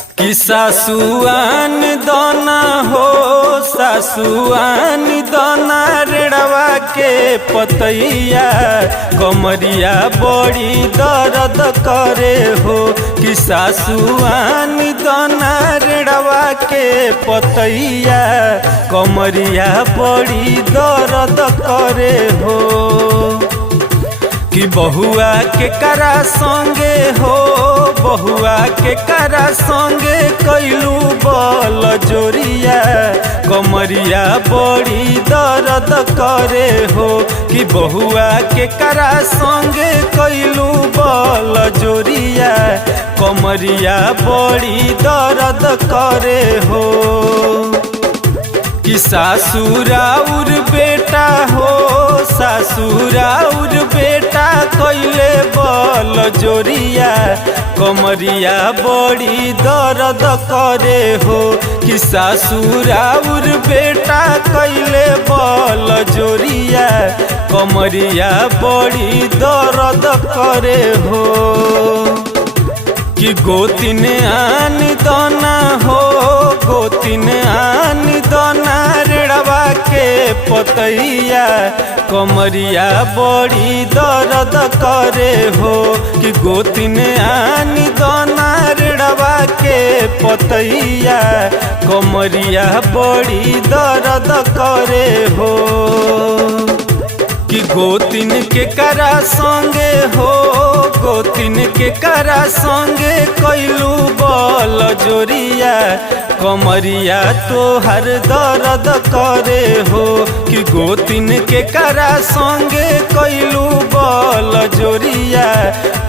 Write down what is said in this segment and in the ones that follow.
कि सासुआन दाना हो सासुआन दाना रेड़वा के पतैया कमरिया बड़ी दर्द करे हो। कि सासुआन दाना रेड़वा के पतैया कमरिया बड़ी दर्द करे हो। कि बहुआ के करा संगे हो बहुआ के करा संगे कैलू बल जोरिया कमरिया बड़ी दर्द करे हो। कि बहुआ के करा संगे कैलू बल जोरिया कमरिया बड़ी दर्द करे हो। कि सासुराउर बेटा हो सासुराउर बेटा कैले बल जोरिया कमरिया बड़ी दर्द करे हो। कि सासुराउर बेटा कैले बल जोरिया कमरिया बड़ी दर्द करे हो। कि गोतिन आन दाना हो गोतिन आन दाना रेड़वा के पतैया कमरिया बड़ी दर्द करे हो। कि गोतिन आन दाना रेड़वा के पतैया कमरिया बड़ी दर्द करे हो। कि गोतिन के करा संगे हो गोतिन के करा संगे कैलू बल जोरिया कमरिया तोहर दर्द करे हो। कि गोतिन के करा संगे कैलू बल जोरिया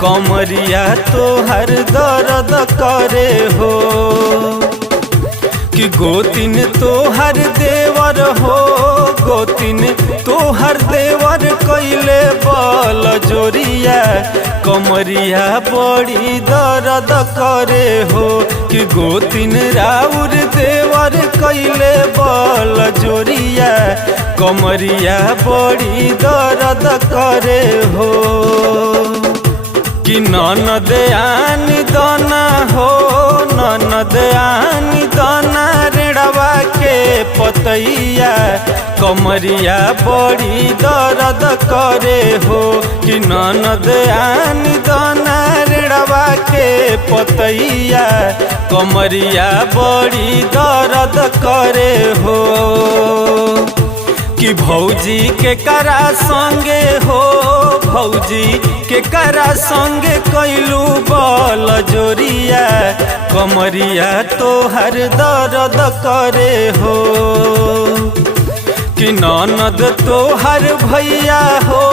कमरिया तोहर दर्द करे हो। कि गोतिन तोहर देवर हो गोतिन तोहर देवर कैले बल जोरिया कमरिया बड़ी दर्द करे हो। कि गोतिन राउर देवर कैले बल जोरिया कमरिया बड़ी दर्द करे हो। कि ननद आन दाना हो ननद आन दाना रेड़वा के पतैया कमरिया बड़ी दर्द करे हो। कि ननद आन दाना रेड़वा के पतैया कमरिया बड़ी दर्द करे हो। कि भौजी के करा संगे हो भौजी के करा संगे कैलू बल जोरिया कमरिया तोहर दर्द करे हो। कि ननद तोहर भैया हो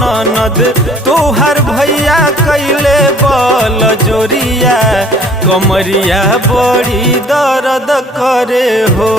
ननद तोहर भैया कैले बल जोरिया कमरिया बड़ी दर्द करे हो।